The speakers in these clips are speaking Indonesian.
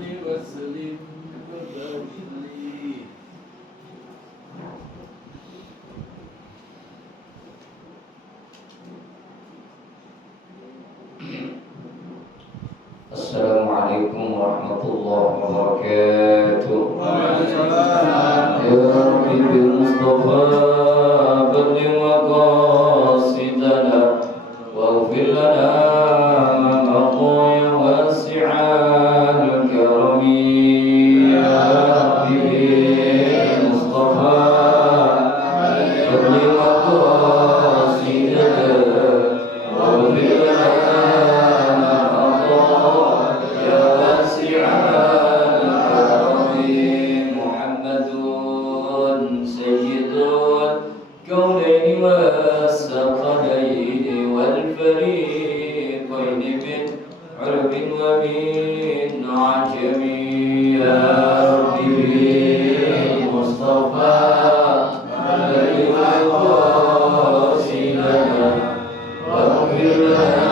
وسلم Assalamualaikum warahmatullahi wabarakatuh. Waalaikumsalam. Ya Rabbi bil Mustafa balligh maqasidana waghfir lana ma mada ya wasi'al karami. Ya Rabbi bil Mustafa balligh maqasidana waghfir lana والثقلين والفريقين من عرب ومن عجم يا ربي بالمصطفى بلغ مقاصدنا واغفر لنا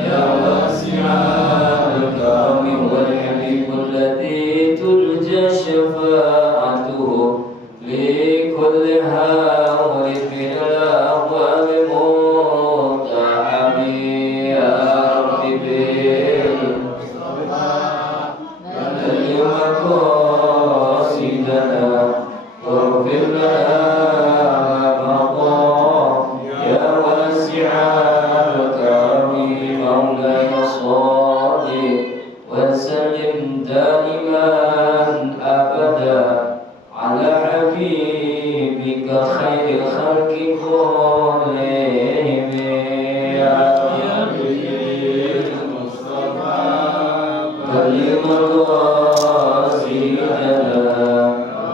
يا واسع الكرم والحبيب الذي ترجى شفاعته لكل هاول من الأقوام مطعم يا رب بالمصطفى بلغ مقاصدنا واغفر لنا ما مضى يا واسع الكرم مولاي صل وسلم دائما أبدا على حبيبك خير الخلق كلهم يا ربي المصطفى بلغ مقاصدنا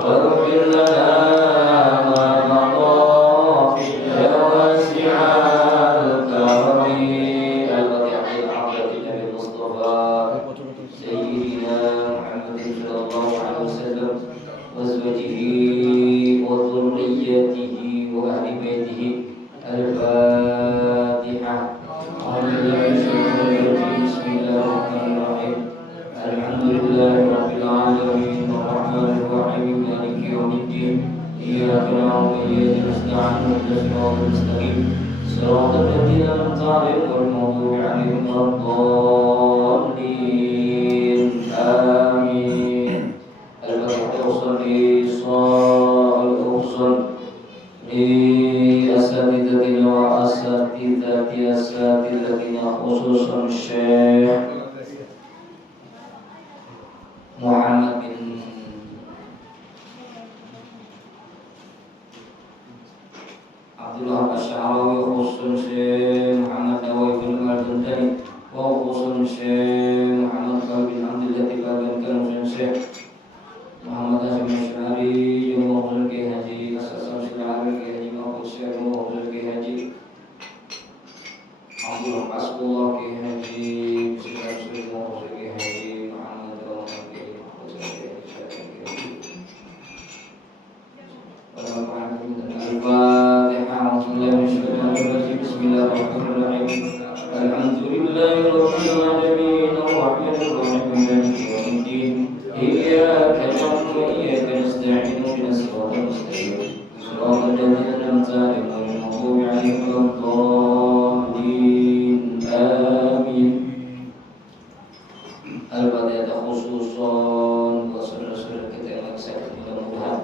واغفر لنا ما مضى يا واسع الكرم. الفاتحة للعبد النبي المصطفى سيدنا محمد صلى الله عليه وسلم وأزواجه وذريته وأهل بيته. الفاتحة. أعوذ بالله من الشيطان الرجيم. بسم الله الرحمن الرحيم. الحمد لله رب العالمين الرحمن الرحيم مالك يوم الدين. إياك نعبد وإياك نستعين اهدنا الصراط المستقيم صراط الذين أنعمت عليهم غير المغضوب عليهم ولا الضالين. آمين. أصلي أوصل لأساتذتنا وأساتذتنا خصوصا الشيخ محمد بن Abdullah Asy'arawi khusus Syekh Muhammad Nawawi bin Al-Bantani wa khusus Syekh Muhammad bin Abdul Latif Al-Bantani Syekh Muhammad Hasyim Asy'ari yang mewakili Kiai Haji Asasam Syar'i Kiai Haji Mahfud Syekh mewakili Kiai Haji Abdul Hasbullah Kiai Haji Syekh Syekh mewakili Kiai Haji Muhammad Rawat Kiai Mahfud Syekh Kiai Haji Bismillahirrahmanirrahim. Alhamdulillahi rabbil alamin arrahmanir rahim maliki yaumiddin. Iyyaka na'budu wa iyyaka nasta'in ihdinas siratal mustaqim siratal ladzina an'amta 'alaihim ghairil maghdubi 'alaihim waladdallin. Amin. Al-Fatihah khususan buat saudara-saudara kita yang lagi sakit, mudah-mudahan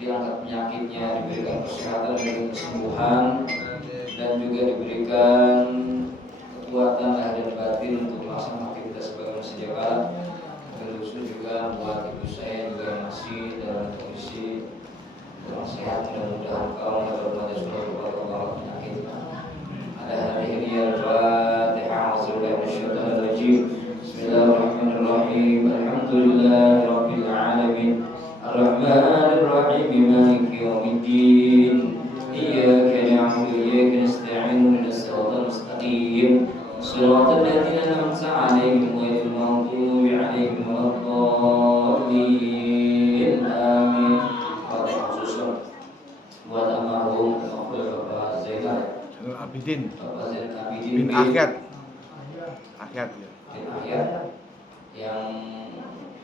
diangkat penyakitnya, diberikan kesehatan dan kesembuhan, dan juga diberikan kekuatan lahir dan batin untuk melaksanakan aktivitas sebagai sedia kala. Terus juga buat ibu saya juga yang masih dalam kondisi kurang sehat, mudah-mudahan kalau berbagai sudah penyakit. Ada hari ini Al-Fatihah. Bismillahirrahmanirrahim. Alhamdulillahirabbil alamin. Ar-Rahmanir Rahim Maliki Yaumiddin. Iyyaka na'budu wa iyyaka nasta'in ihdinas siratal mustaqim siratal ladzina an'amta 'alaihim ghairil maghdubi 'alaihim waladdallin. Amin. Fatihah khusus buat almarhum Bapak Zainal Abidin Bapak Zainal Abidin bin Akad ayat yang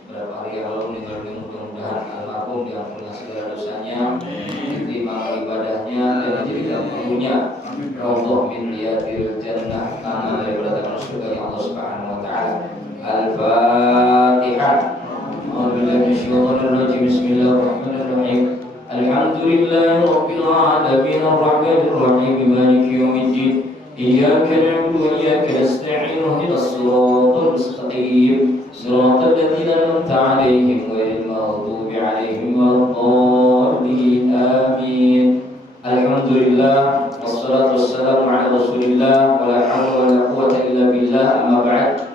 beberapa hari yang lalu meninggal dunia, mudah-mudahan almarhum diampuni segala dosanya, diterima ibadahnya dan dijadikan penghuninya raudhah min riyadil jannah, karena daripada taman surga yang Allah Subhanahu wa taala. Al-Fatihah. A'udzubillahi minasyaitonir rajim. Bismillahirrahmanirrahim. Alhamdulillahirabbil alamin arrahmanir rahim maliki yaumiddin. Iyyaka na'budu wa iyyaka nasta'in ihdinas siratal mustaqim siratal ladzina an'amta 'alaihim ghairil maghdubi 'alaihim waladdallin. Amin. Alhamdulillah wassalatu wassalamu ala Rasulillah wa la haula wa la quwwata illa billah. Amma ba'd.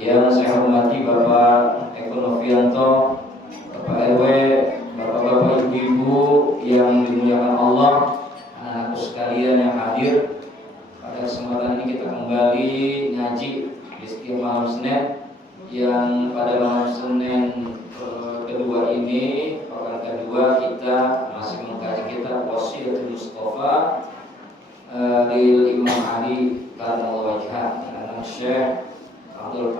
Yang saya hormati Bapak Eko Novianto, Bapak RW, Bapak-bapak, ibu-ibu yang dimuliakan Allah, anak-anakku sekalian yang hadir. Pada kesempatan ini kita kembali ngaji di setiap malam Senin, yang pada malam Senin kedua ini, pekan kedua, kita masih mengkaji kitab Wasiyatul Mustafa lil Imam Ali Karramallahu wajhah dan Syekh Abdul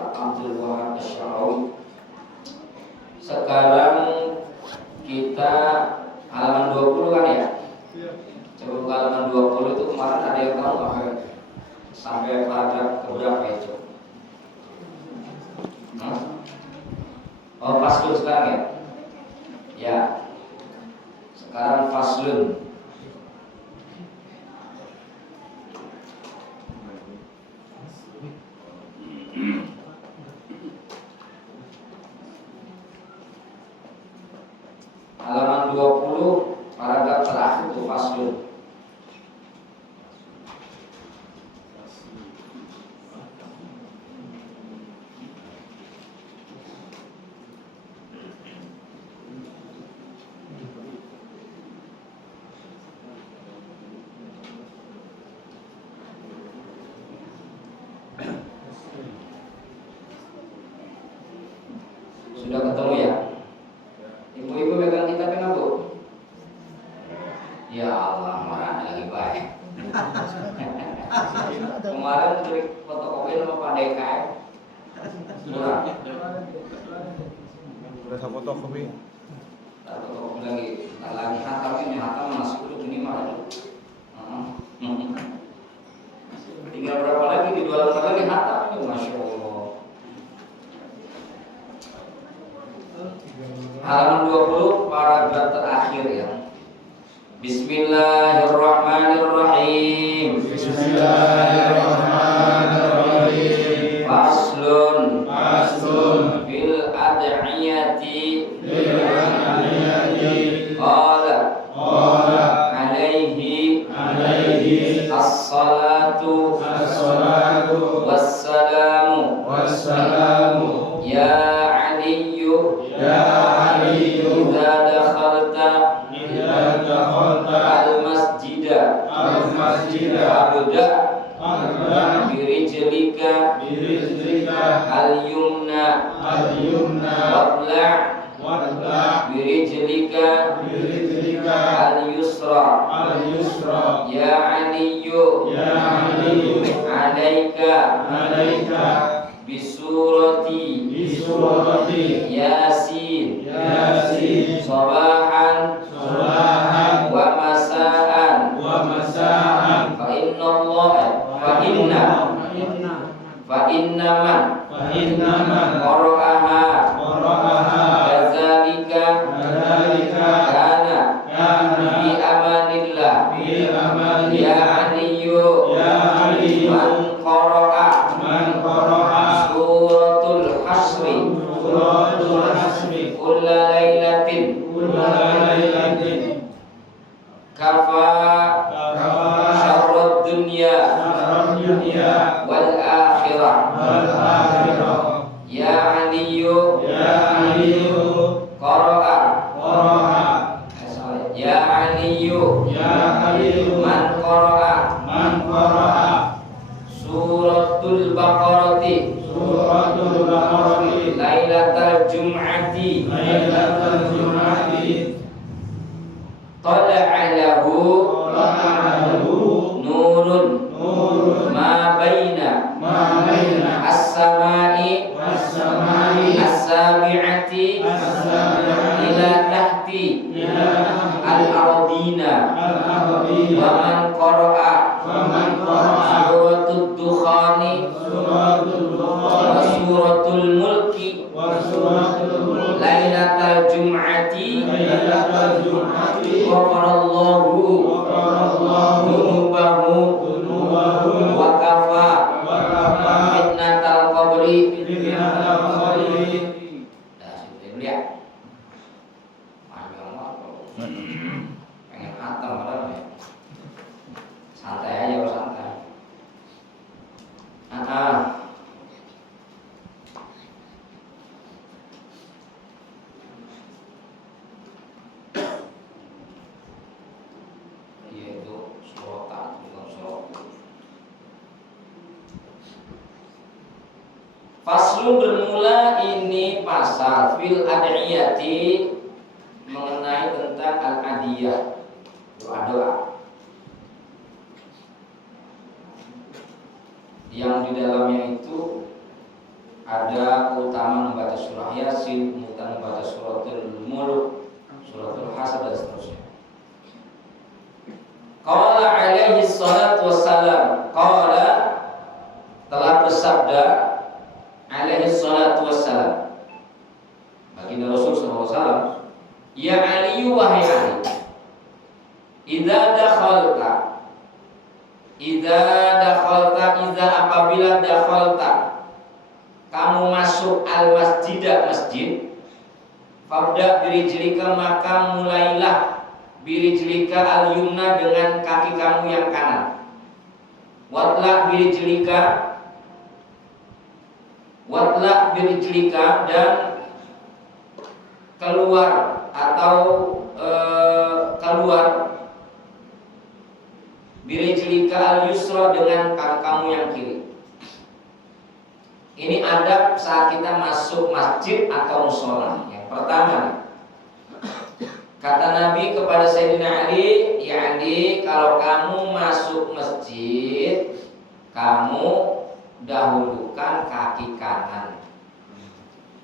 Wahab Asy-Sya'rawi. Sekarang kita halaman 20 kan ya? Coba buka halaman 20 itu, kemarin ada yang tahu nggak sampai paragraf keberapa itu? Oh, faslun sekarang ya? Ya, sekarang faslun. Halaman 20 paragraf terakhir itu faslun. Sudah ketemu ya? Ibu-ibu pegang kitabnya nggak, Bu? Ya Allah, mana lagi baik. Kemarin udah fotokopi sama Pak DKM. Sudah. Udah saya fotokopi. Fotokopi lagi. Tak lagi hatam ini, hatam masih duduk ini mah. Tinggal berapa lagi di 2 lembar lagi hatam ini, Masya Allah. Halaman 20 paragraf terakhir ya. Bismillahirrahmanirrahim. Bismillahirrahmanirrahim. Faslun. Faslun. Fil ad'iyati. Fil ad'iyati. Qala. Qala. Alaihi. Alaihi. As-salatu. As-salatu. Wassalamu. Wassalamu. Ya Aliyu. Ya Aliyu. Idza dakhalta. Idza dakhalta. Al-masjida. Al-masjida. Abda. Abda. Birijlika. Birijlika. Al-yumna. Al-yumna. Watla'. Watla'. Birijlika. Birijlika. Al-yusra. Al-yusra. Ya Aliyu. Ya Aliyu. Alaika. Alaika. Bisurati. Bisurati. Yasin. Yasin. Sabahan. Sabahan. Wa masaan. Wa masaan. Fa inna Allah. Fa inna. Fa inna man. Fa inna man. Qara'aha. Qara'aha. Kadzalika. Kadzalika. Kana. Kana. Bi amanillah. Bi amanillah. Ya Aliyu. Ya Aliyu. Man qara'a. Man qara'a. Suratul Hasri. Suratul Hasri. Kulla lailatin. Kulla lailatin. Kafa. Kafa. Syarrad dunya. Syarrad dunya. Wal akhirah. Wal akhirah. Ya Aliyu. Ya Aliyu. Qara'a. Qara'a. Ya Aliyu. Ya Aliyu. Man qara'a. Man qara'a. Suratul Baqarati. Suratul Baqarati. Lailatul Jum'ati. Lailatul Jum'ati. Tala'a lahu. Tala'ahu. Nurun. Nurun. Ma baina. ma baina as-samai was-samai as-sabi'ati as-sabi'ati ila tahti ila al-ardina al-ardina wa man qara'a wa man qara'a suratul dukhani suratul wa Bukhari suratul mulki wa suratul Mulk lailatal jum'ati lailatal jum'ati ghafarallahu ghafarallahu dhunubahu dhunubahu wa kafa wa kafa fitnatal qabri. fitnatal qabri. Dah sudah lihat. Panjang banget. Pengen hatam padahal ya. Santai aja bro, santai. Yaitu surat bukan surat. Faslun bermula ini pasal fil adiyati mengenai tentang al-adiyah, doa-doa yang di dalamnya itu ada keutamaan membaca surah Yasin, keutamaan membaca suratul Mulk, suratul Hasad dan seterusnya. Qala alaihi salatu wassalam, qala telah bersabda alaihi salatu wassalam baginda Rasul sallallahu alaihi wasallam, ya Ali wahai Ali, idza apabila dakhalta kamu masuk al masjidah masjid, fabda birijlika maka mulailah birijlika al yumna dengan kaki kamu yang kanan, watla birijlika dan keluar atau keluar birijlika al yusra dengan kaki kamu yang kiri. Ini adab saat kita masuk masjid atau mushola. Yang pertama, kata Nabi kepada Sayyidina Ali, ya Ali, kalau kamu masuk masjid, kamu dahulukan kaki kanan.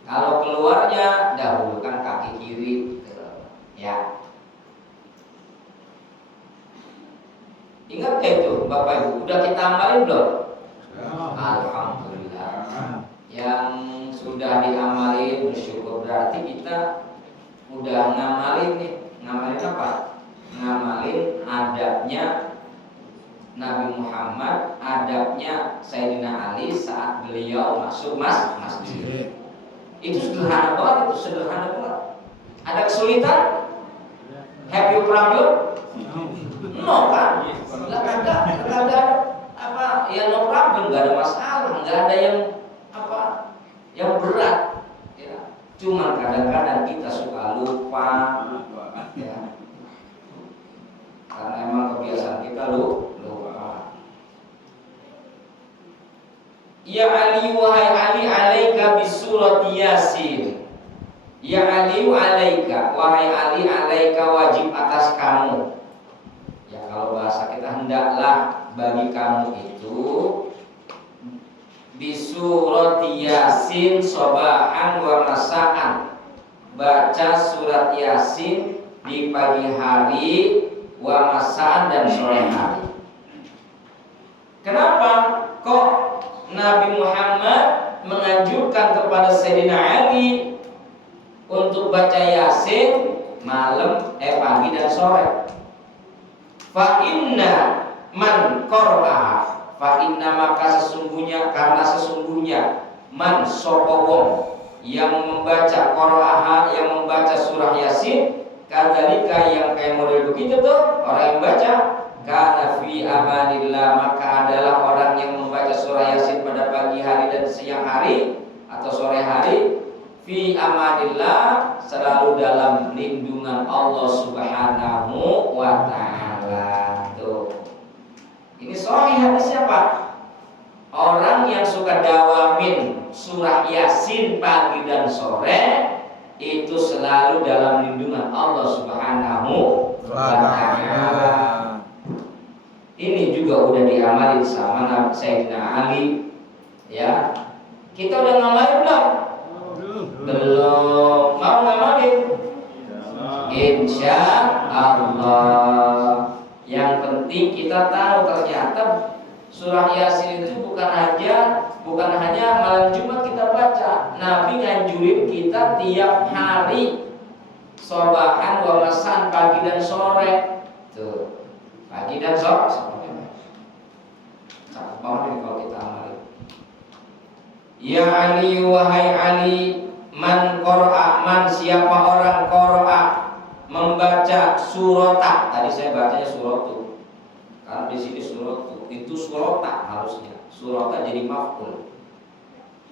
Kalau keluarnya, dahulukan kaki kiri. Ya. Ingat gak itu Bapak Ibu? Udah kita amalin belum? Alhamdulillah. Yang sudah diamalin bersyukur, berarti kita udah ngamalin nih. Ngamalin apa? Ngamalin adabnya Nabi Muhammad, adabnya Sayyidina Ali saat beliau masuk masjid. Itu sederhana banget, Ada kesulitan? Have you problem? No kan? Lah ada apa? Ya no problem, enggak ada masalah, enggak ada yang berat. Ya. Cuma kadang-kadang kita suka lupa. Ya. Karena emang kebiasaan kita lupa. Ya Ali wahai Ali, alaika bisurati Yasin. Ya Ali alaika, wahai Ali, alaika wajib atas kamu. Ya kalau bahasa kita, hendaklah bagi kamu itu bisurati Yasin sobahan wa masaan, baca surat Yasin di pagi hari, wa masaan dan sore hari. Kenapa kok Nabi Muhammad menganjurkan kepada Sayyidina Ali untuk baca Yasin malam, pagi dan sore? Fa inna man qara'a, fa inna maka sesungguhnya, karena sesungguhnya man sopowong yang membaca qira'ah, yang membaca surah Yasin, kadzalika yang kayak model begitu tuh orang yang baca, kana fi amanillah, maka adalah orang yang membaca surah Yasin pada pagi hari dan siang hari atau sore hari, fi amanillah, selalu dalam lindungan Allah Subhanahu wa taala. Tuh. Ini sahih hadis siapa? Orang yang suka dawamin surah Yasin pagi dan sore itu selalu dalam lindungan Allah Subhanahu wa taala. Ini juga udah diamalin sama Sayyidina Ali Ya, kita udah ngamalin belum? Belum. Mau ngamalin? Insya Allah. Yang penting kita tahu ternyata surah Yasin itu bukan hanya malam Jumat kita baca. Nabi nganjurin kita tiap hari, sobahan wa masan, pagi dan sore. Tuh, pagi dan sore. Cakep banget ini kalau kita amalin. Ya Ali, wahai Ali, man siapa orang qara'a membaca surata. Tadi saya bacanya suratu. Karena di sini suratu itu surata harusnya. Surata jadi maf'ul.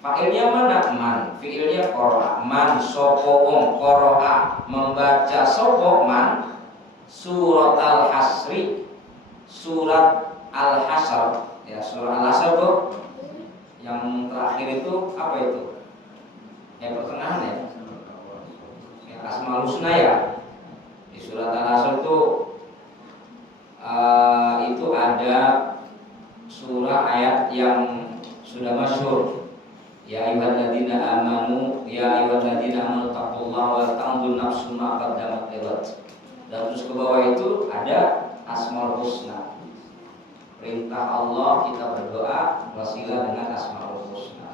Fa'ilnya mana? Man. Fi'ilnya qara'a. Man sapa wong qara'a membaca sapa man surat al-hasri, surat al-hasr. Ya, surat al-hasr tuh yang terakhir itu apa itu? Yang pertengahan ya. Yang Asmaul Husna ya. Di surat Al-Asr itu ada surah ayat yang sudah masyhur. Ya ayyuhalladzina amanu taqullaha wa tanzur nafsum ma qaddamat lighad. Dan terus ke bawah itu ada Asmaul Husna. Perintah Allah kita berdoa wasilah dengan Asmaul Husna.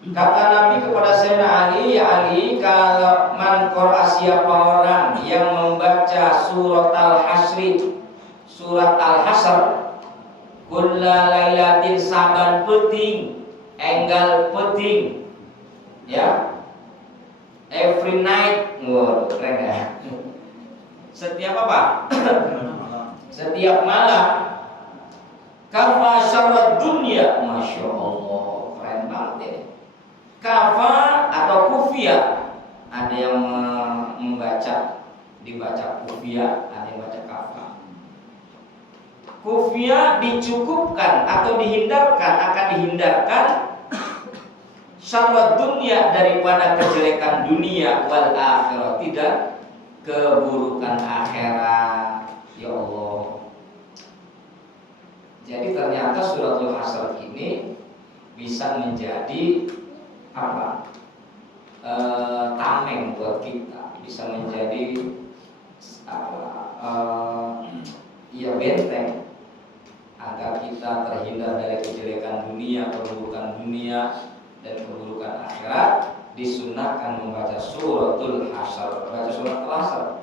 Kata Nabi kepada Sayyidina Ali, ya Ali, kalau man qara'a siapa orang yang membaca surat Al-Hasri, surat Al-Hasr, kulla lailatin saban peting, enggal peting, ya, every night, waduh keren ya. Setiap apa? Setiap malam. Kafa syarrad dunya, masya Allah, keren banget ini. Kafa atau kufia, ada yang dibaca kufia, ada yang baca kafa. Kufia dicukupkan atau akan dihindarkan syarrad dunya daripada kejelekan dunia wal akhirat, tidak keburukan akhirat. Ya Allah. Jadi ternyata suratul Hasr ini bisa menjadi apa? Tameng buat kita, bisa menjadi ya benteng agar kita terhindar dari kejelekan dunia, keburukan dunia dan keburukan akhirat. Disunahkan membaca suratul Hasr, membaca surat Al-Hasr.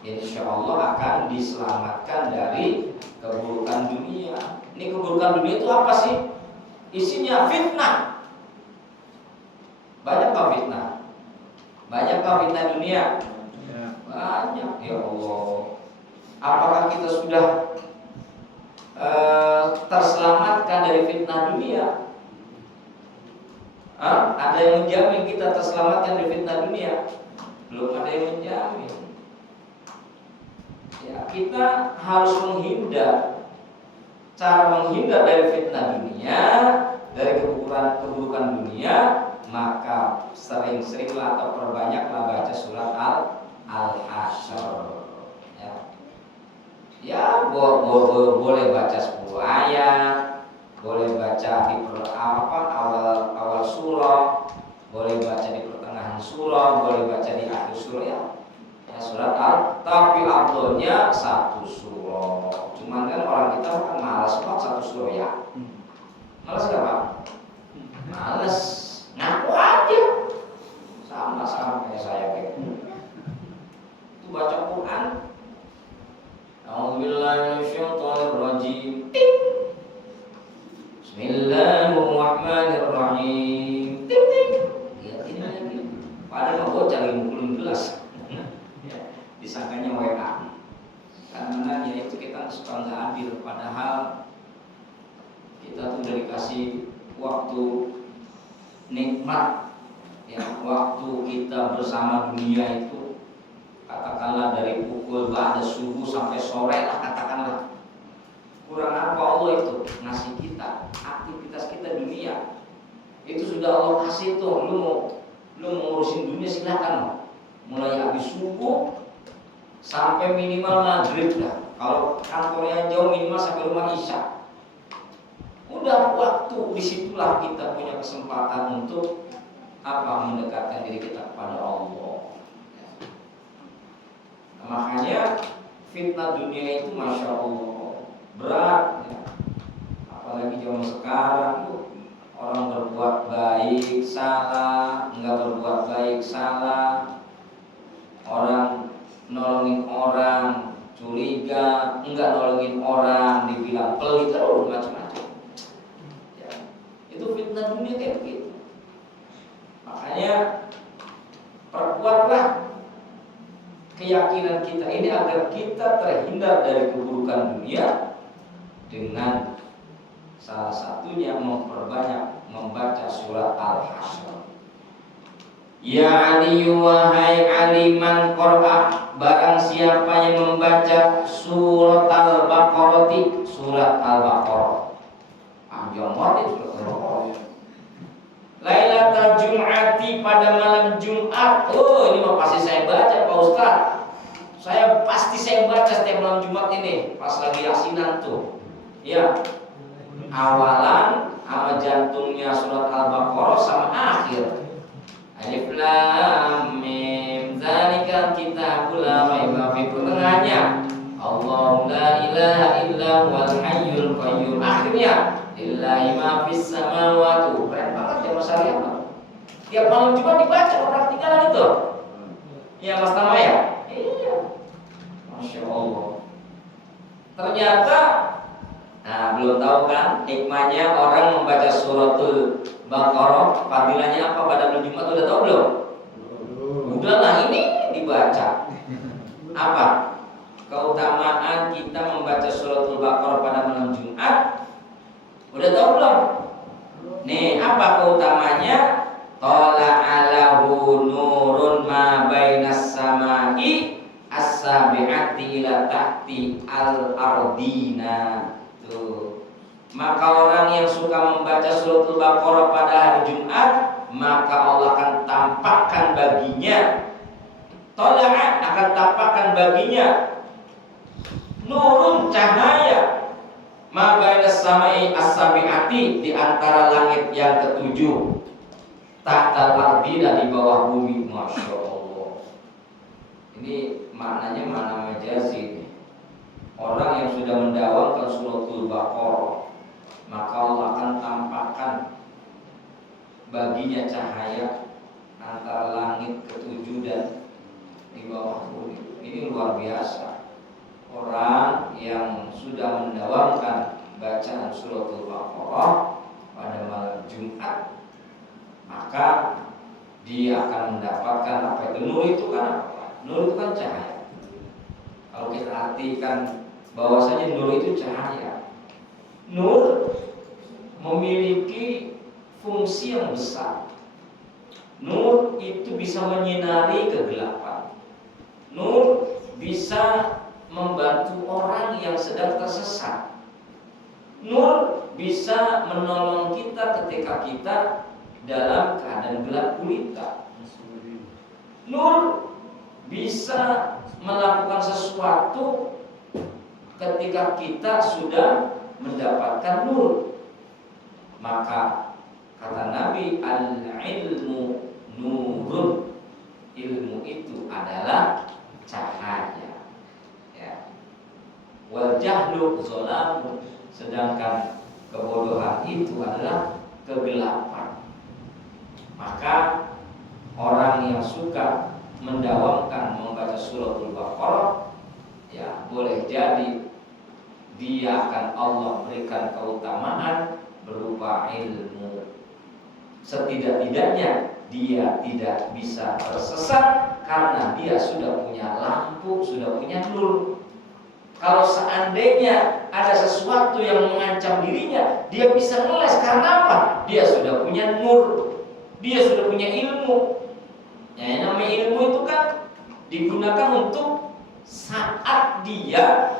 Insya Allah akan diselamatkan dari keburukan dunia. Ini keburukan dunia itu apa sih? Isinya fitnah. Banyak fitnah? Banyakkah fitnah dunia? Banyak, ya Allah. Apakah kita sudah terselamatkan dari fitnah dunia? Ada yang menjamin kita terselamatkan dari fitnah dunia? Belum ada yang menjamin. Ya, kita harus menghindar. Cara menghindar dari fitnah dunia, dari keburukan dunia, maka sering-seringlah atau perbanyaklah baca surat Al-Hasr. Ya, boleh baca 10 ayat, boleh baca di awal surah, boleh baca di pertengahan surah, boleh baca di akhir surah ya. Surat tapi afdolnya satu surah. Cuman kan orang kita kan malas banget satu surah ya. Malas gak Pak? Malas. Ngaku aja. Sama kayak saya gitu. Itu baca Quran. A'udzubillahi minasyaitonirrajim. Bismillahirrahmanirrahim. Ya ini lagi. Padahal mau bocah belum jelas. Disangkanya WA. Karena ya itu kita suka nggak adil. Padahal kita tuh udah dikasih waktu nikmat, ya, waktu kita bersama dunia itu katakanlah dari pukul ba'da subuh sampai sore lah, katakanlah. Kurang apa Allah itu ngasih kita aktivitas kita dunia itu sudah Allah kasih tuh. Lu mau ngurusin dunia silakan, mulai habis subuh sampai minimal maghrib lah. Kalau kantornya jauh minimal sampai rumah isya. Udah waktu disitulah kita punya kesempatan untuk apa? Mendekatkan diri kita kepada Allah. Nah, makanya fitnah dunia itu masya Allah berat ya. Apalagi zaman sekarang tuh orang berbuat baik salah, enggak berbuat baik salah, orang nolongin orang curiga, enggak nolongin orang dibilang pelit, macam-macam ya. Itu fitnah dunia kayak begitu. Makanya perkuatlah keyakinan kita ini agar kita terhindar dari keburukan dunia dengan salah satunya memperbanyak membaca surat Al-Hasyr. Ya Ali, wahai Ali, man qara'a, barang siapa yang membaca surat Al-Baqarah, surat Al-Baqarah. Panjang banget surat Al-Baqarah. Lailatul Jum'ati, pada malam Jumat. Oh, ini mah pasti saya baca Pak Ustaz. Saya baca setiap malam Jumat ini pas lagi yasinan tuh. Ya. Awalan sama jantungnya surat Al-Baqarah sama akhir. Alif Lam Mim, zalikal kitabul la raiba fihi, pertengahannya Allahu la ilaha illa huwal hayyul qayyum, akhirnya lillahi ma fis samawati. Keren banget ya Mas Arya. Tiap malam Jumat dibaca, orang ketinggalan itu. Ya Mas Tamaya. Iya. Masya Allah. Ternyata, nah belum tahu kan hikmahnya orang membaca suratul Baqarah, fadilahnya apa pada malam Jumat, udah tahu belum? Udahlah, ini dibaca. Apa? Keutamaan kita membaca suratul Baqarah pada malam Jumat, udah tahu belum? Nih, apa keutamanya? Tala'alahu nurun ma bainas samai as-sabi'ati ila tahti al-ardina. Tuh. Maka orang yang suka membaca suratul Baqarah pada hari Jumat, maka Allah akan tampakkan baginya, tolak akan tampakkan baginya nurun, cahaya, ma bainas samai as-sabi'ati, di antara langit yang ketujuh, tahtal ardina, di bawah bumi. Masya Allah. Ini maknanya mana majazi. Orang yang sudah mendawamkan suratul Baqarah, maka Allah akan tampakkan baginya cahaya antara langit ketujuh dan di bawah bumi. Ini luar biasa. Orang yang sudah mendawamkan bacaan suratul Baqarah pada malam Jumat, maka dia akan mendapatkan apa itu? Nur itu kan apa? Nur itu kan cahaya. Kalau kita artikan bahwasanya nur itu cahaya, nur memiliki fungsi yang besar. Nur itu bisa menyinari kegelapan. Nur bisa membantu orang yang sedang tersesat. Nur bisa menolong kita ketika kita dalam keadaan gelap gulita. Nur bisa melakukan sesuatu ketika kita sudah mendapatkan nur. Maka kata Nabi, al-ilmu nurun, ilmu itu adalah cahaya. Ya. Wal jahlu dzalamun, sedangkan kebodohan itu adalah kegelapan. Maka orang yang suka mendawamkan membaca suratul Baqarah, ya boleh jadi dia akan Allah berikan keutamaan berupa ilmu. Setidak-tidaknya dia tidak bisa tersesat karena dia sudah punya lampu, sudah punya nur. Kalau seandainya ada sesuatu yang mengancam dirinya, dia bisa ngeles karena apa? Dia sudah punya nur, dia sudah punya ilmu. Ya, yang namanya ilmu itu kan digunakan untuk saat dia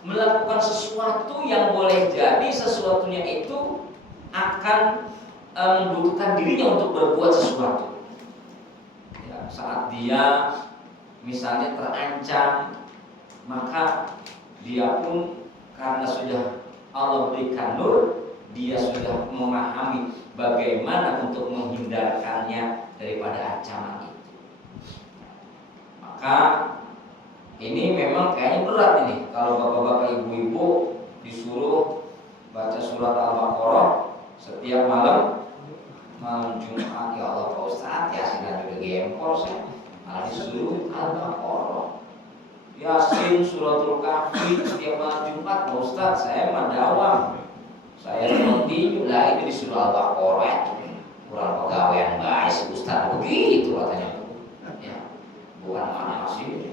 melakukan sesuatu yang boleh jadi sesuatunya itu akan membutuhkan dirinya untuk berbuat sesuatu. Ya, saat dia misalnya terancam, maka dia pun karena sudah Allah berikan nur, dia sudah memahami bagaimana untuk menghindarkannya daripada ancaman itu. Maka ini memang kayaknya berat ini kalau bapak-bapak ibu-ibu disuruh baca surat Al-Baqarah setiap malam Jumat. Ya Allah Pak Ustadz, Yasin udah gempol saya, malah disuruh Al-Baqarah, Yasin, suratul Kahfi setiap malam Jumat. Pak Ustadz, saya mah dawam, saya tidur lah itu disuruh Al-Baqarah, kurang pegawaian guys, Ustadz begitu katanya. Ya, bukan mana masih.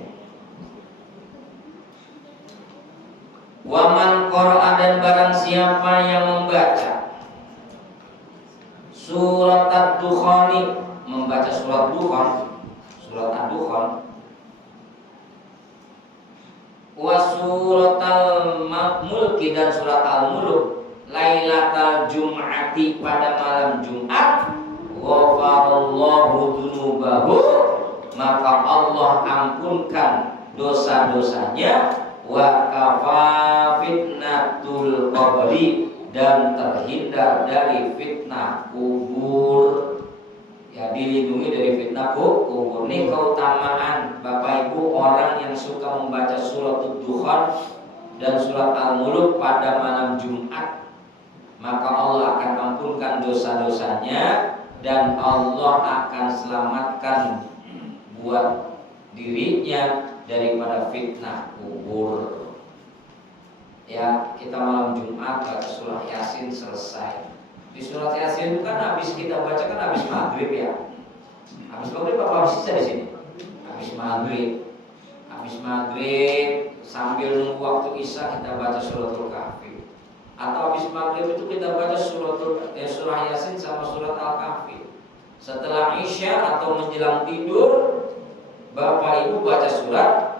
Waman qara'a, dan barang siapa yang membaca surat Ad-Dukhan, membaca surat Dukhan, surat Ad-Dukhan, wa surat Al-Mulki, dan surat Al-Mulk, Lailatal Jum'ati, pada malam Jumat, ghafarallahu dzunubahu, maka Allah ampunkan dosa-dosanya, wa kafa fitnatul qabri, dan terhindar dari fitnah kubur. Ya, dilindungi dari fitnah kubur. Ini keutamaan Bapak Ibu orang yang suka membaca surat Ad-Dukhan dan surat Al-Mulk pada malam Jumat, maka Allah akan ampunkan dosa-dosanya dan Allah akan selamatkan buat dirinya daripada fitnah kubur. Ya, kita malam Jumat baca surah Yasin selesai. Di surat Yasin itu kan habis kita baca kan habis maghrib ya. Habis maghrib apa habis sisa di sini? Habis maghrib. Habis maghrib sambil nunggu waktu isya kita baca suratul Kahfi. Atau habis maghrib itu kita baca surah Yasin sama surat Al-Kahfi. Setelah isya atau menjelang tidur, Bapak Ibu baca surat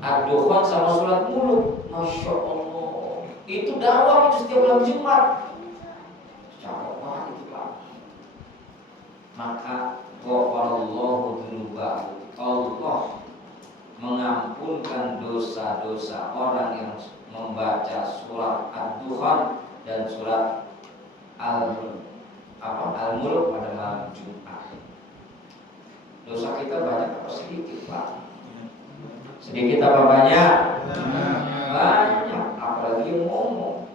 Ad-Dukhan sama surat Mulk. Masya Allah, itu dakwah itu setiap malam Jumat. Cakep banget itu Pak. Maka ghafarallahu dzunubahu, Allah mengampunkan dosa-dosa orang yang membaca surat Ad-Dukhan dan surat Al-Mulk pada malam Jumat. Dosa kita banyak apa sedikit Pak? Sedikit apa banyak? Banyak, apalagi ngomong.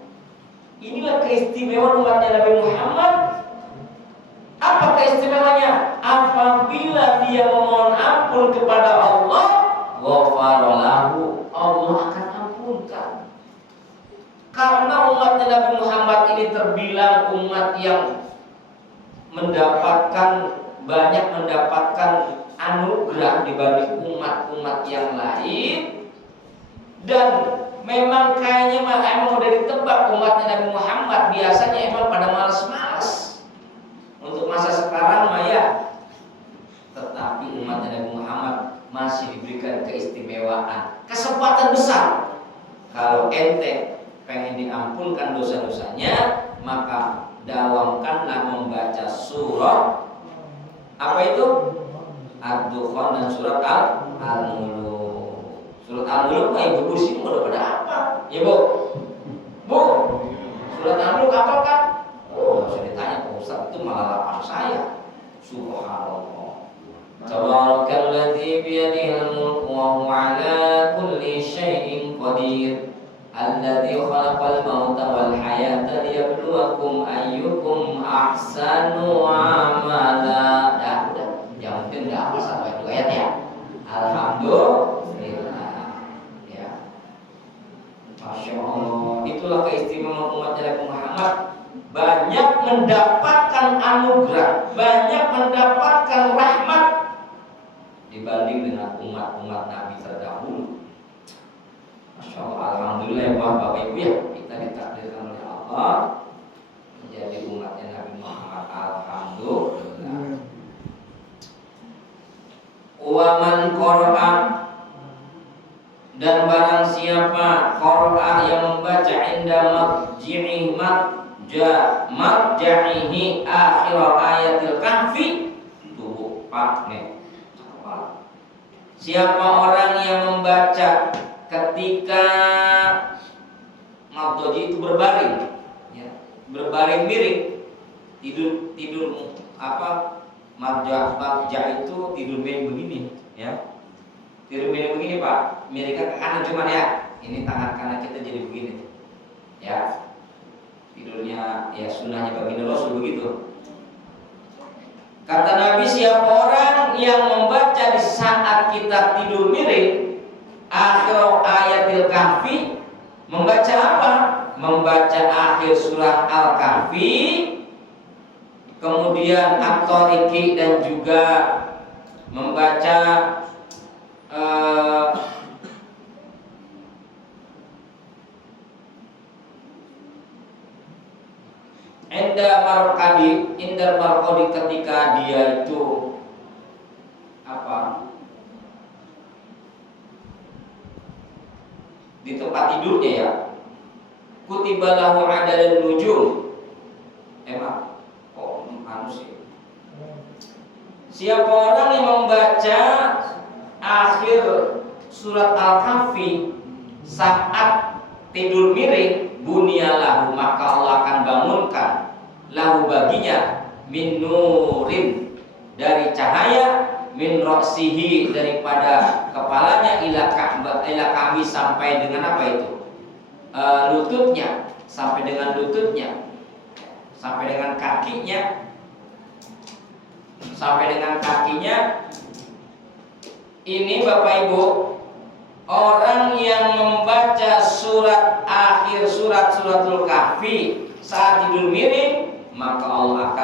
Inilah keistimewaan umatnya Nabi Muhammad. Apa keistimewaannya? Apabila dia memohon ampun kepada Allah, ghafaralahu, Allah akan ampunkan. Karena umatnya Nabi Muhammad ini terbilang umat yang banyak mendapatkan anugerah dibanding umat-umat yang lain, dan memang kayaknya emang udah ditebak umatnya Nabi Muhammad biasanya emang pada malas-malas untuk masa sekarang ya. Tetapi umatnya Nabi Muhammad masih diberikan keistimewaan, kesempatan besar. Kalau ente pengen diampunkan dosa-dosanya, maka dawamkanlah membaca surat apa itu? Ad-Dukhan dan surat Al-Mulk. Surat Al-Mulk mah ibu di sini udah pada apa? Ya Bu? Bu, surat Al-Mulk apa kan? Oh, saya ditanya Pak Ustaz, itu malah lapan saya. Subhanallah. Tabarakalladzi biyadihil mulku wa huwa ala kulli syai'in qadir. Alladzi khalaqal mauta wal hayata liyabluwakum ayyukum ahsanu amala. Yang penting nggak apa satu ayat dua ayat ya. Alhamdulillah. Ya. Masya Allah. Itulah keistimewaan umat Nabi Muhammad. Banyak mendapatkan anugerah, banyak mendapatkan rahmat dibanding dengan umat-umat Nabi terdahulu. Masya Allah. Alhamdulillah ya Bapak Ibu ya, kita ditakdirkan oleh Allah menjadi umatnya Nabi Muhammad. Alhamdulillah. Waman qara'a, dan barang siapa qara'a yang membaca inda marja'ihi akhir ayatil kahfi, tuh Pak nih. Siapa orang yang membaca ketika marja'i itu berbaring ya, berbaring miring, tidur apa marja itu tidur miring begini, ya. Tidur miring begini Pak, miringnya ke kanan cuman ya. Ini tangan kanan kita jadi begini, ya. Tidurnya ya sunnahnya baginda Rasul begitu. Kata Nabi, siapa orang yang membaca di saat kita tidur miring akhir ayatil kahfi, membaca apa? Membaca akhir surah Al-Kahfi, kemudian At-Tariqi, dan juga membaca Indar marqadi ketika dia itu apa? Di tempat tidurnya ya. Kutiba lahu adadun nujum. Emang sih. Siapa orang yang membaca akhir surat Al-Kahfi saat tidur miring, bunyalahu, maka Allah akan bangunkan lahu baginya min nurin, dari cahaya, min roksihi, daripada kepalanya, ila kami, sampai dengan apa itu? Lututnya, sampai dengan lututnya, sampai dengan kakinya, sampai dengan kakinya. Ini Bapak Ibu, orang yang membaca surat akhir suratul Kahfi saat tidur miring, maka Allah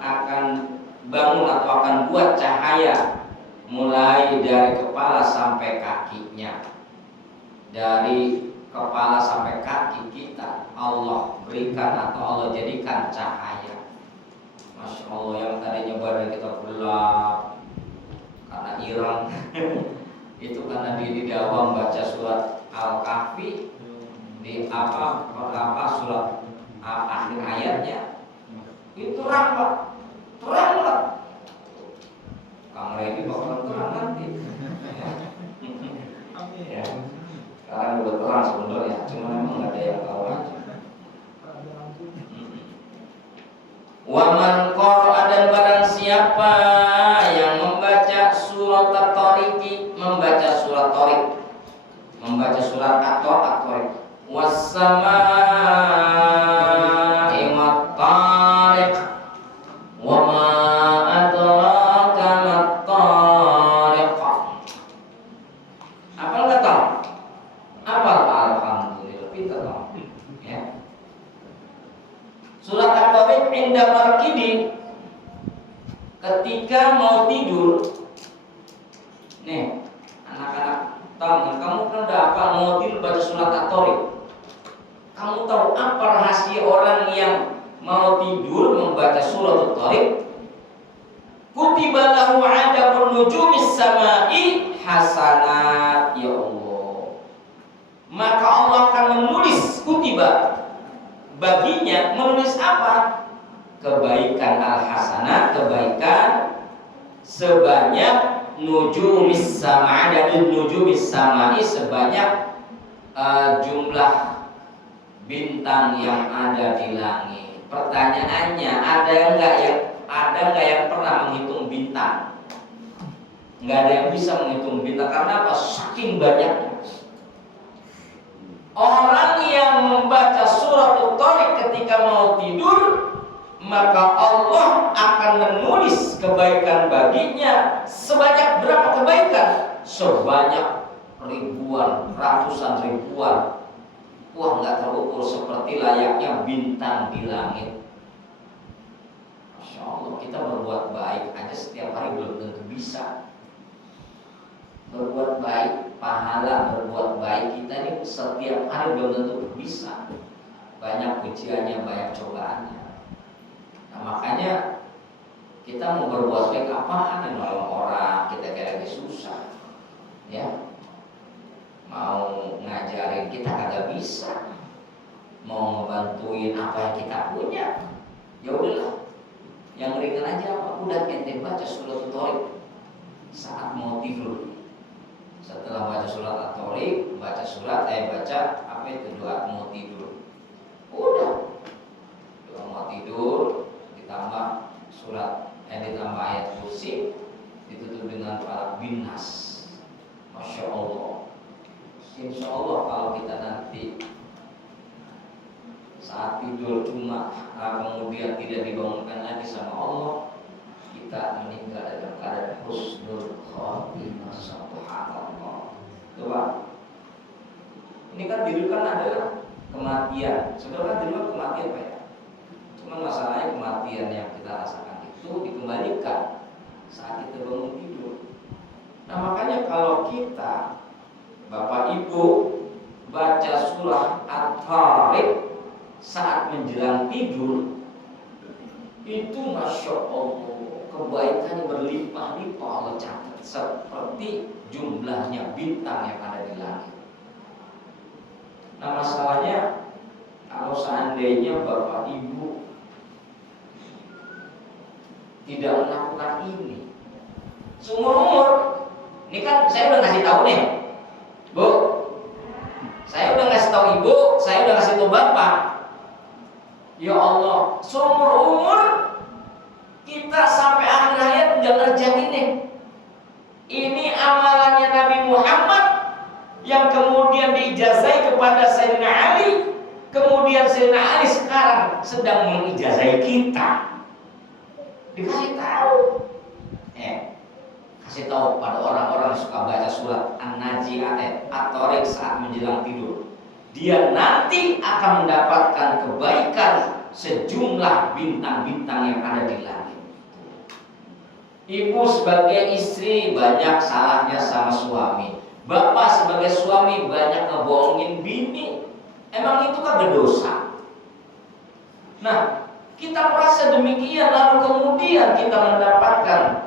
akan bangun atau akan buat cahaya mulai dari kepala sampai kakinya. Dari kepala sampai kaki kita Allah berikan atau Allah jadikan cahaya. Masya Allah, yang tadinya badan kita gelap karena irang itu karena di dalam baca surat Al-Kahfi, di surat akhir ayatnya itu terang banget. Kang Redi bakal terang nanti. Ya. Sekarang udah terang sebenarnya, cuma memang nggak ada yang tahu aja. Waman qara'a, dan barang siapa yang membaca surat At-Tariq, membaca surat Tariq, membaca surat At-Tariq, was-samaa'i wat-tariq, wa ma adraka mat-tariq. Apa enggak tahu? Apa? Alhamdulillah, pintar dong. Ya. Surat At-Tariq inda marqidi, ketika mau tidur. Nih, anak-anak tahu, kamu kan udah apa mau tidur baca surat At-Tariq. Kamu tahu apa rahasia orang yang mau tidur membaca surat At-Tariq? Kutiba lahu 'adabun nujumis samai hasanat, ya Allah. Maka Allah akan menulis, kutiba, baginya, menulis apa? Kebaikan al-hasanat, kebaikan sebanyak nujumis sama, dan nujumis samai sebanyak jumlah bintang yang ada di langit. Pertanyaannya, ada nggak yang pernah menghitung bintang? Nggak ada yang bisa menghitung bintang, karena apa? Saking banyaknya. Orang yang membaca surat At-Tariq ketika mau tidur, maka Allah akan menulis kebaikan baginya sebanyak berapa kebaikan? Sebanyak ribuan, ratusan ribuan. Wah, nggak terukur, seperti layaknya bintang di langit. Masya Allah, kita berbuat baik aja setiap hari belum tentu bisa. Berbuat baik, pahala berbuat baik kita ini setiap hari belum tentu bisa. Banyak ujiannya, banyak cobaannya. Nah, makanya kita mau berbuat baik apaan, yang nolong orang, kita kayak lagi susah, ya. Mau ngajarin kita kagak bisa, mau ngebantuin apa yang kita punya, ya udahlah, yang ringan aja apa, udah ente baca surat At-Tariq saat mau tidur. Setelah baca surat At-Tariq, baca apa itu doa mau tidur. saat tidur cuma kemudian tidak dibangunkan lagi sama Allah, kita meninggal dalam keadaan husnul khotimah. Subhanallah. Coba, ini kan tidur kan adalah kematian. Sebenarnya kan tidur kematian Pak ya. Cuma masalahnya kematian yang kita rasakan itu dikembalikan saat kita bangun tidur. Nah makanya kalau kita Bapak Ibu baca surah At-Tariq saat menjelang tidur, itu Masya Allah kebaikannya berlimpah-limpah Allah catat seperti jumlahnya bintang yang ada di langit. Nah masalahnya kalau seandainya Bapak Ibu tidak melakukan ini seumur umur, ini kan saya udah ngasih tahu nih Bu, saya udah ngasih tahu Ibu, saya udah ngasih tahu Bapak. Ya Allah, seumur umur kita sampai akhir hayat udah ngerjain ini. Ini amalannya Nabi Muhammad yang kemudian diijazai kepada Sayyidina Ali. Kemudian Sayyidina Ali sekarang sedang mengijazai kita. Dikasih tahu. Kasih tahu pada orang-orang yang suka baca surat An-Naji'at At-Tariq saat menjelang tidur. Dia nanti akan mendapatkan kebaikan sejumlah bintang-bintang yang ada di langit. Ibu sebagai istri banyak salahnya sama suami. Bapak sebagai suami banyak ngebohongin bini. Emang itu kan berdosa. Nah, kita merasa demikian lalu kemudian kita mendapatkan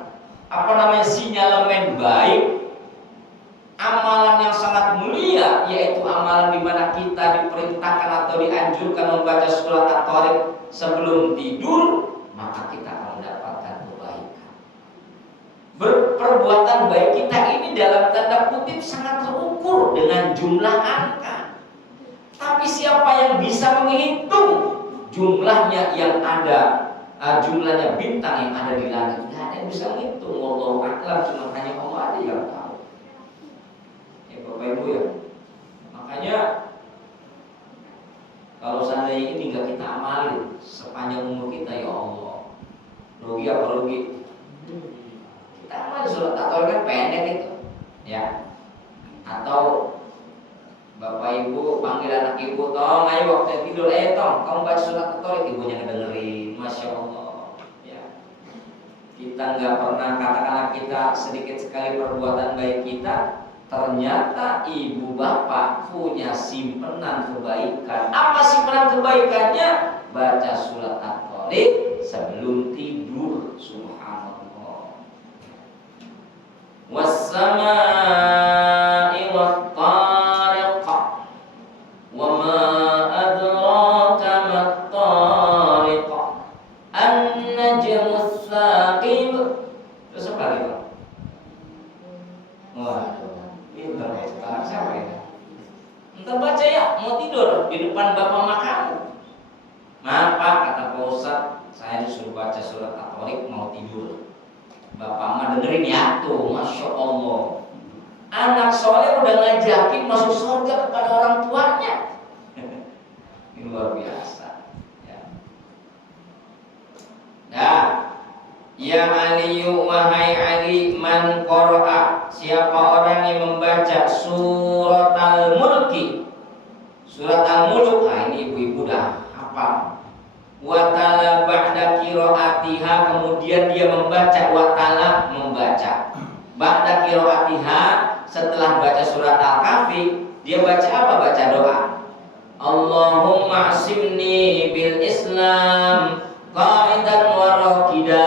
sinyalemen baik, amalan yang sangat mulia, yaitu amalan di mana kita diperintahkan atau dianjurkan membaca surat At-Tariq sebelum tidur, maka kita akan mendapatkan kebaikan. Perbuatan baik kita ini dalam tanda kutip sangat terukur dengan jumlah angka. Tapi siapa yang bisa menghitung jumlahnya yang ada, jumlahnya bintang yang ada di langit? Tidak ada yang bisa menghitung. Wallahu a'lam, cuma hanya Allah aja yang tahu. Ya Bapak Ibu ya. Makanya kalau seandainya ini tinggal kita amalin sepanjang umur kita, ya Allah, rugi apa rugi? Kita amalin surat At-Tariq kan pendek itu, ya. Atau Bapak Ibu panggil anak ibu, tong, ayo waktu tidur, tong, kamu baca surat At-Tariq, ibunya ngedengerin, Masya Allah. Ya. Kita nggak pernah, katakanlah kita sedikit sekali perbuatan baik kita, ternyata ibu bapak punya simpenan kebaikan. Apa simpenan kebaikannya? Baca surat At-Tariq sebelum tidur. Subhanallah. Was-samaa'i wat-tariq wa ma adraka mat-tariq an-najmus saqib. Terus apa lagi? Waduh, pintar ya. Siapa ini? Entar baca ya, mau tidur di depan bapak mama kamu. Maaf Pak, kata Pak Ustadz, saya disuruh baca surat At-Tariq mau tidur. Bapak mama dengerin ya tuh, Masya Allah. Anak soleh udah ngajakin masuk surga kepada orang tuanya. Ini luar biasa. Ya. Nah, ya Aliyu, wahai Ali, man qara'a, siapa orang yang membaca surat Al-Mulki, surat Al-Mulk, nah ini ibu-ibu dah hafal. Watala ba'da qiraatiha, kemudian dia membaca, watala membaca. Ba'da qiraatiha, setelah baca surat Al-Kahfi, dia baca apa? Baca doa. Allahumma asimni bil Islam qa'idan wa raqida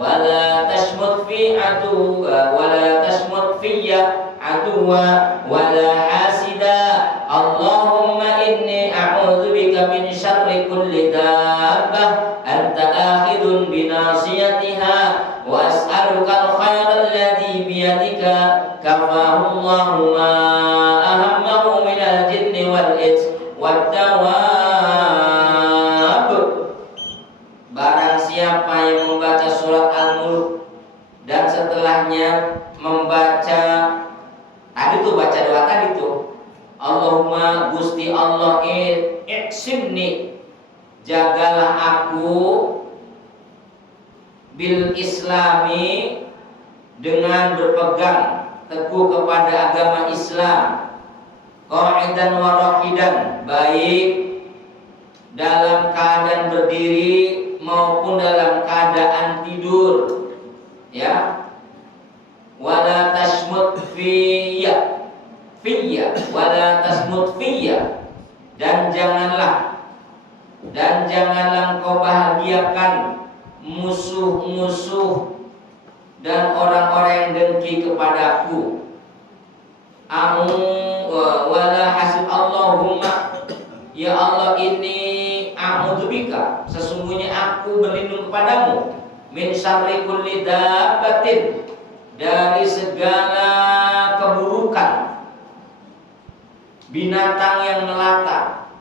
wala tashmut fi aduwa wala tashmut fiyya aduwa wala hasida. Allahumma inni a'udzu bika min syarri kulli dabbah anta akhidun binasiyatiha wa as'aluka al-khairal ladzi biyadika kafahu Allahu ma ahammahu minal jinni wal ins wad dawab. Barang siapa yang membaca surat Al-Mulk dan setelahnya membaca tadi tuh, baca doa tadi tuh, Allahumma Gusti Allah iksimni, jagalah aku bil islami dengan berpegang teguh kepada agama Islam, qa'idan wa raqidan, baik dalam keadaan berdiri maupun dalam keadaan tidur, ya. Wala tasmut fiyya wala tasmut fiyya, dan janganlah engkau bahagiakan musuh-musuh dan orang-orang yang dengki kepadaku. Wala hasib Allahumma, ya Allah, ini a'udzubika, sesungguhnya aku berlindung kepadamu, min syarri kulli dabbatin, dari segala keburukan binatang yang melata.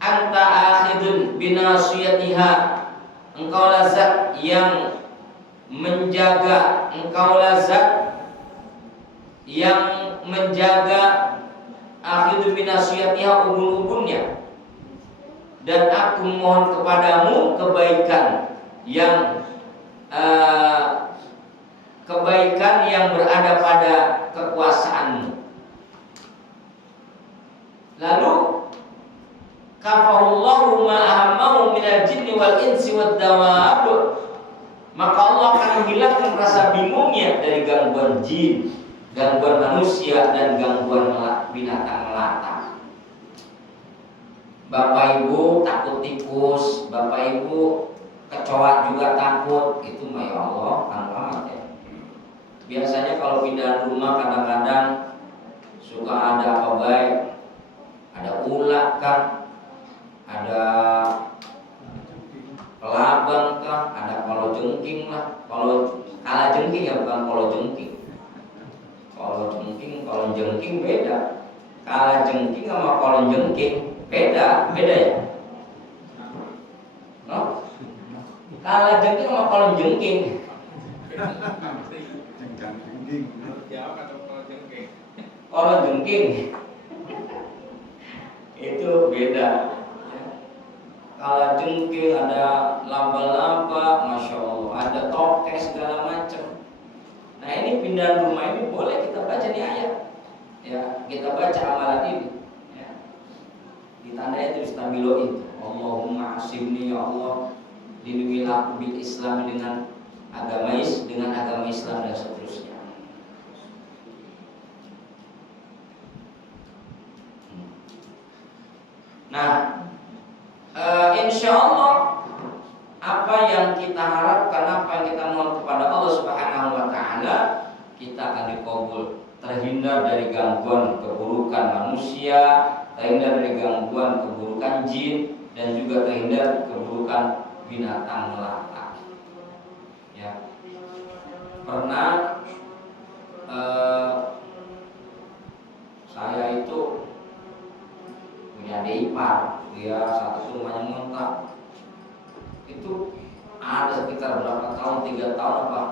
Anta akhidun binasiyatiha, engkau lazat yang menjaga, engkau lazat yang menjaga akhidun binasiyatiha, ubun-ubunnya. Dan aku mohon kepadamu kebaikan yang berada pada kekuasaanmu. Lalu kafahullahu ma ahammahu minal jinni wal insi wad dawab, maka Allah akan menghilangkan rasa bingungnya dari gangguan jin, gangguan manusia, dan gangguan binatang melata. Bapak Ibu takut tikus, Bapak Ibu kecoa juga takut, itu mah ya Allah kan amat ya. Biasanya kalau pindah rumah kadang-kadang suka ada apa baik, ada ulat kah, ada pelabang kah, ada kalajengking lah. Kalau kalajengking ya, bukan kalajengking. Kalajengking beda. Kalajengking sama kalajengking beda ya. No? Kalajengking sama kalajengking. Kalajengking itu beda. Kalajengking ada laba-laba, masya Allah, ada tokek segala macam. Nah ini pindahan rumah ini boleh kita baca nih ayat, ya kita baca amalan ini, ya. Ditandai itu stabilo itu. Allahumma asimni, ya Allah, lindungilah aku bil Islam, dengan agama Islam dan seterusnya. Nah, insya Allah apa yang kita harapkan, apa yang kita mohon kepada Allah Subhanahu wa Ta'ala, kita akan dikabul, terhindar dari gangguan keburukan manusia, terhindar dari gangguan keburukan jin, dan juga terhindar keburukan binatang melata. Ya, pernah saya itu punya adik ipar, dia satu rumahnya ngontrak. Itu ada sekitar berapa tahun, 3 tahun apa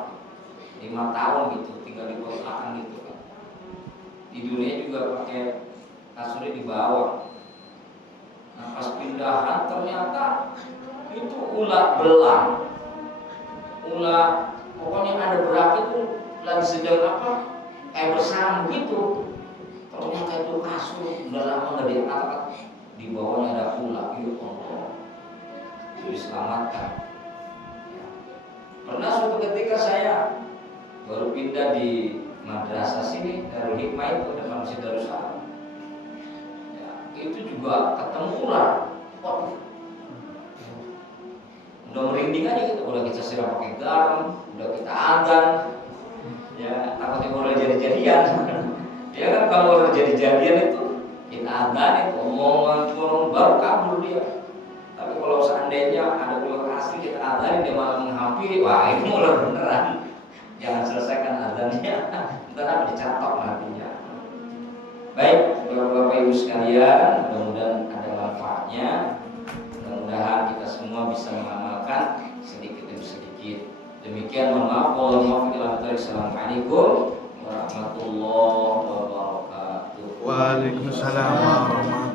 5 tahun gitu, tinggal di kontrakan gitu kan. Tidurnya juga pakai kasurnya di bawah. Nah pas pindahan ternyata itu ulat belang, ulat pokoknya ada berapa itu lagi sedang apa kayak bersama gitu. Ternyata itu kasur udah lama nggak diangkat, di bawahnya ada ulat gitu. Diselamatkan. Pernah suatu ketika saya baru pindah di madrasah sini, Darul Hikmah itu depan Masjid Darussalam. Ya, itu juga ketemu ular. Udah merinding aja gitu, udah kita siram pakai garam, udah kita adzan. Ya, takutnya boleh jadi-jadian. Dia kan kalau udah jadi-jadian itu kita adzan itu omongan baru kabur dia. Tapi kalau seandainya ada ular asli kita adzan, dia malah menghampiri, wah ini ular beneran. Jangan selesaikan adzannya, ntar apa dicatok nantinya. Baik, Bapak Ibu sekalian, mudah-mudahan ada manfaatnya. Mudah-mudahan kita semua bisa mengamalkan sedikit demi sedikit. Demikian, mohon maaf. Assalamualaikum warahmatullahi wabarakatuh. Waalaikumsalam warahmatullahi wabarakatuh.